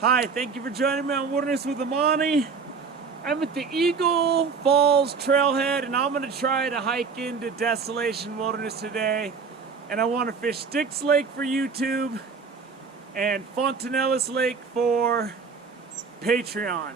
Hi, thank you for joining me on Wilderness with Amani. I'm at the Eagle Falls Trailhead and I'm going to try to hike into Desolation Wilderness today. And I want to fish Dix Lake for YouTube and Fontanellis Lake for Patreon.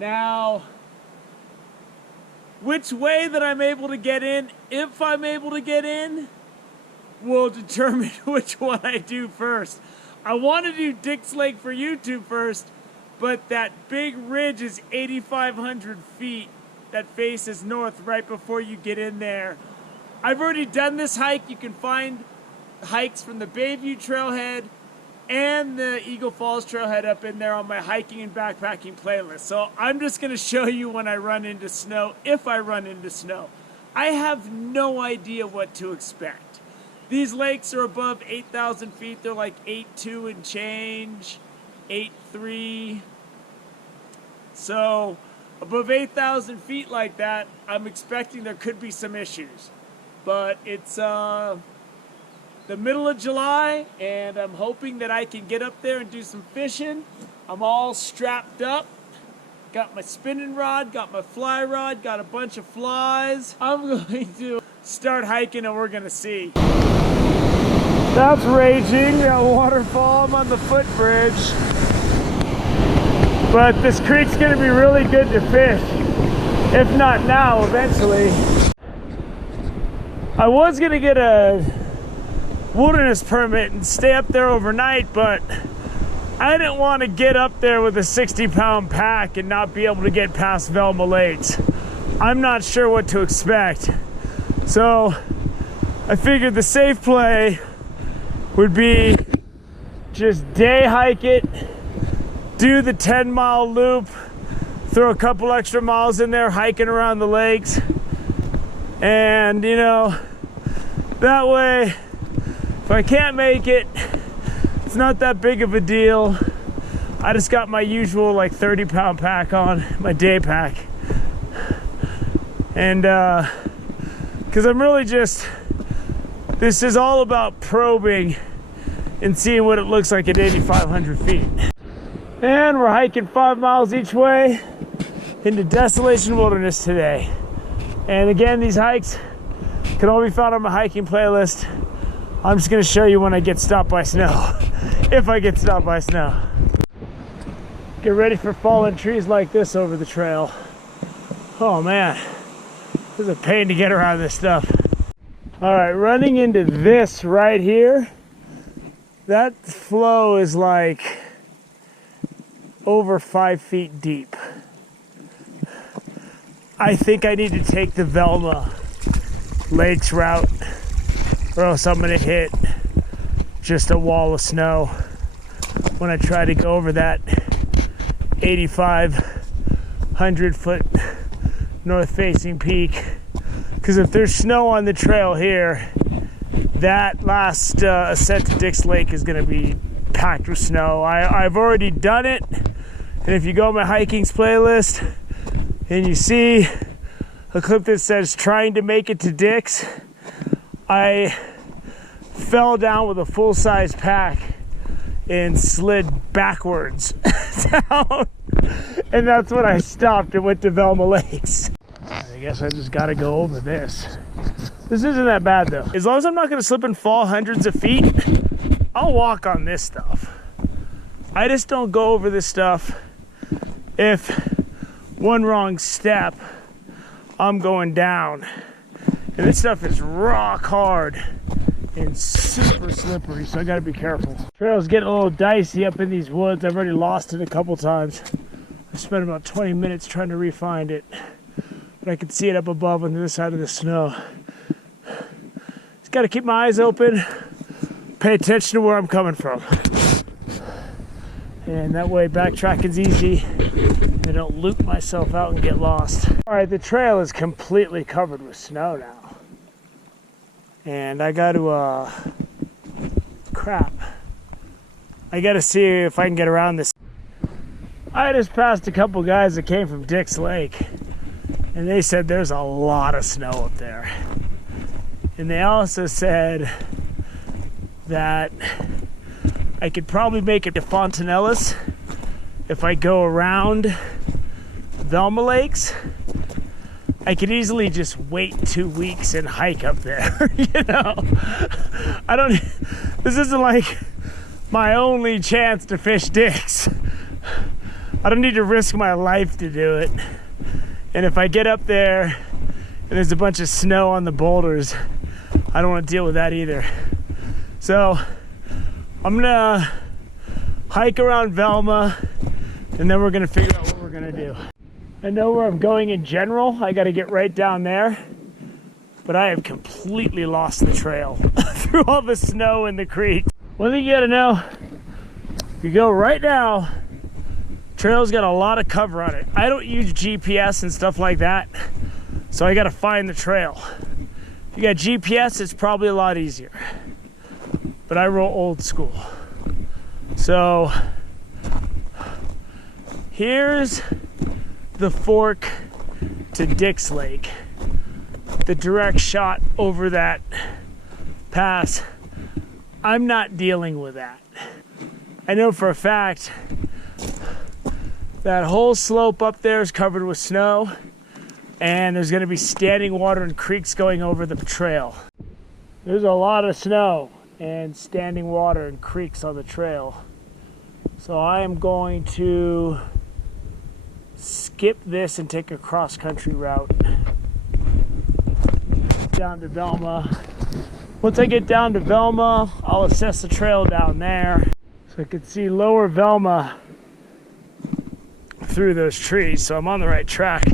Now, which way that I'm able to get in, if I'm able to get in, will determine which one I do first. I want to do Dix Lake for YouTube first, but that big ridge is 8,500 feet that faces north right before you get in there. I've already done this hike. You can find hikes from the Bayview Trailhead and the Eagle Falls Trailhead up in there on my hiking and backpacking playlist. So I'm just going to show you when I run into snow, if I run into snow. I have no idea what to expect. These lakes are above 8,000 feet. They're like 8.2 and change, 8.3. So above 8,000 feet like that, I'm expecting there could be some issues. But it's the middle of July, and I'm hoping that I can get up there and do some fishing. I'm all strapped up. Got my spinning rod, got my fly rod, got a bunch of flies. I'm going to start hiking and we're going to see. That's raging, that waterfall. I'm on the footbridge. But this creek's gonna be really good to fish. If not now, eventually. I was gonna get a wilderness permit and stay up there overnight, but I didn't want to get up there with a 60-pound pack and not be able to get past Velma Lakes. I'm not sure what to expect. So I figured the safe play would be just day hike it, do the 10-mile loop, throw a couple extra miles in there hiking around the lakes, and you know, that way if I can't make it, it's not that big of a deal. I just got my usual like 30-pound pack on, my day pack, and because I'm really just, this is all about probing and seeing what it looks like at 8,500 feet. And we're hiking 5 miles each way into Desolation Wilderness today. And again, these hikes can all be found on my hiking playlist. I'm just gonna show you when I get stopped by snow, if I get stopped by snow. Get ready for fallen trees like this over the trail. Oh man, this is a pain to get around this stuff. All right, running into this right here, that flow is like over 5 feet deep. I think I need to take the Velma Lakes route, or else I'm gonna hit just a wall of snow when I try to go over that 8,500 foot north facing peak. Because if there's snow on the trail here, that last ascent to Dix Lake is going to be packed with snow. I've already done it, and if you go on my hikings playlist and you see a clip that says trying to make it to Dix, I fell down with a full-size pack and slid backwards down, and that's when I stopped and went to Velma Lakes. I guess I just gotta go over this. This isn't that bad though. As long as I'm not gonna slip and fall hundreds of feet, I'll walk on this stuff. I just don't go over this stuff if one wrong step, I'm going down. And this stuff is rock hard and super slippery, so I gotta be careful. Trail's getting a little dicey up in these woods. I've already lost it a couple times. I spent about 20 minutes trying to re-find it. But I can see it up above on the other side of the snow. Just got to keep my eyes open, pay attention to where I'm coming from. And that way backtracking's easy. I don't loop myself out and get lost. All right, the trail is completely covered with snow now. And I got to, crap. I got to see if I can get around this. I just passed a couple guys that came from Dix Lake. And they said there's a lot of snow up there. And they also said that I could probably make it to Fontanellis if I go around Velma Lakes, I could easily just wait 2 weeks and hike up there. You know, this isn't like my only chance to fish dicks. I don't need to risk my life to do it. And if I get up there and there's a bunch of snow on the boulders, I don't want to deal with that either. So I'm gonna hike around Velma, and then we're gonna figure out what we're gonna do. I know where I'm going in general. I gotta get right down there, but I have completely lost the trail through all the snow in the creek. One thing you gotta know, if you go right now, trail's got a lot of cover on it. I don't use GPS and stuff like that, so I gotta find the trail. If you got GPS, it's probably a lot easier, but I roll old school. So here's the fork to Dick's Lake, the direct shot over that pass. I'm not dealing with that. I know for a fact that whole slope up there is covered with snow, and there's going to be standing water and creeks going over the trail. There's a lot of snow and standing water and creeks on the trail. So I am going to skip this and take a cross-country route down to Velma. Once I get down to Velma, I'll assess the trail down there so I can see lower Velma through those trees, so I'm on the right track.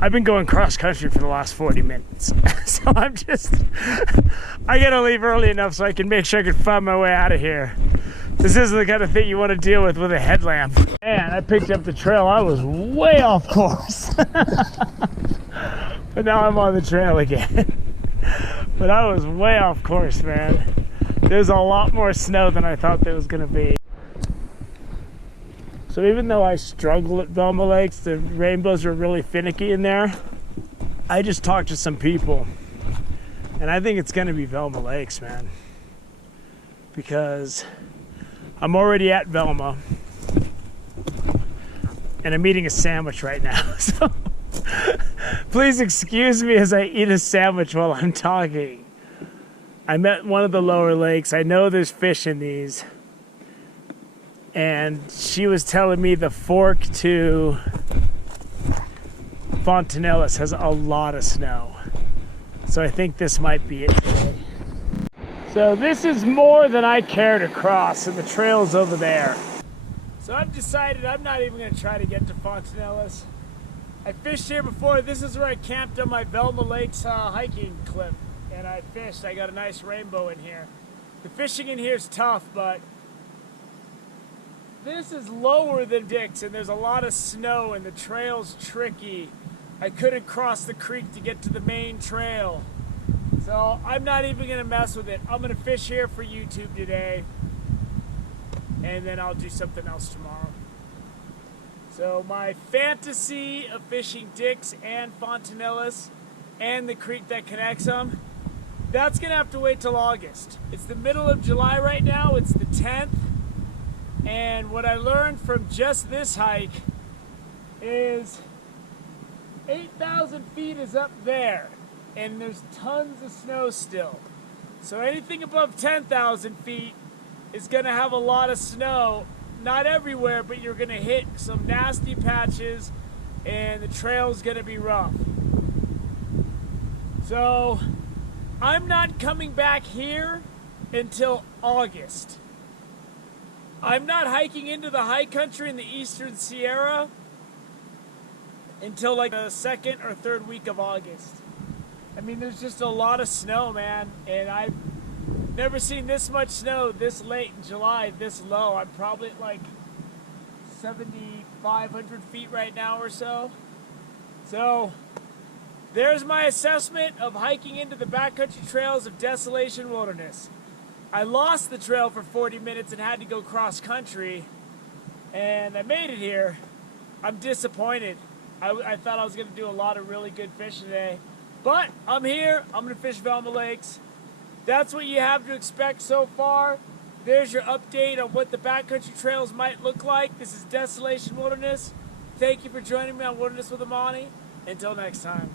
I've been going cross-country for the last 40 minutes, so I gotta leave early enough so I can make sure I can find my way out of here. This isn't the kind of thing you want to deal with a headlamp. Man, I picked up the trail. I was way off course. But now I'm on the trail again. But I was way off course, man. There's a lot more snow than I thought there was going to be. So even though I struggle at Velma Lakes, the rainbows are really finicky in there, I just talked to some people, and I think it's going to be Velma Lakes, man. Because I'm already at Velma, and I'm eating a sandwich right now. So please excuse me as I eat a sandwich while I'm talking. I'm at one of the lower lakes. I know there's fish in these. And she was telling me the fork to Fontanillas has a lot of snow. So I think this might be it today. So this is more than I care to cross, and the trail's over there. So I've decided I'm not even going to try to get to Fontanillas. I fished here before. This is where I camped on my Velma Lakes hiking clip. And I fished. I got a nice rainbow in here. The fishing in here is tough, but this is lower than Dick's, and there's a lot of snow, and the trail's tricky. I couldn't cross the creek to get to the main trail. So I'm not even going to mess with it. I'm going to fish here for YouTube today, and then I'll do something else tomorrow. So my fantasy of fishing Dick's and Fontanillas and the creek that connects them, that's going to have to wait till August. It's the middle of July right now. It's the 10th. And what I learned from just this hike is 8,000 feet is up there, and there's tons of snow still. So anything above 10,000 feet is going to have a lot of snow. Not everywhere, but you're going to hit some nasty patches, and the trail's going to be rough. So I'm not coming back here until August. I'm not hiking into the high country in the Eastern Sierra until like the second or third week of August. I mean, there's just a lot of snow, man, and I've never seen this much snow this late in July, this low. I'm probably at like 7,500 feet right now or so. So there's my assessment of hiking into the backcountry trails of Desolation Wilderness. I lost the trail for 40 minutes and had to go cross country, and I made it here. I'm disappointed. I thought I was going to do a lot of really good fishing today, but I'm here. I'm going to fish Velma Lakes. That's what you have to expect so far. there's your update on what the backcountry trails might look like. This is Desolation Wilderness. Thank you for joining me on Wilderness with Amani. Until next time.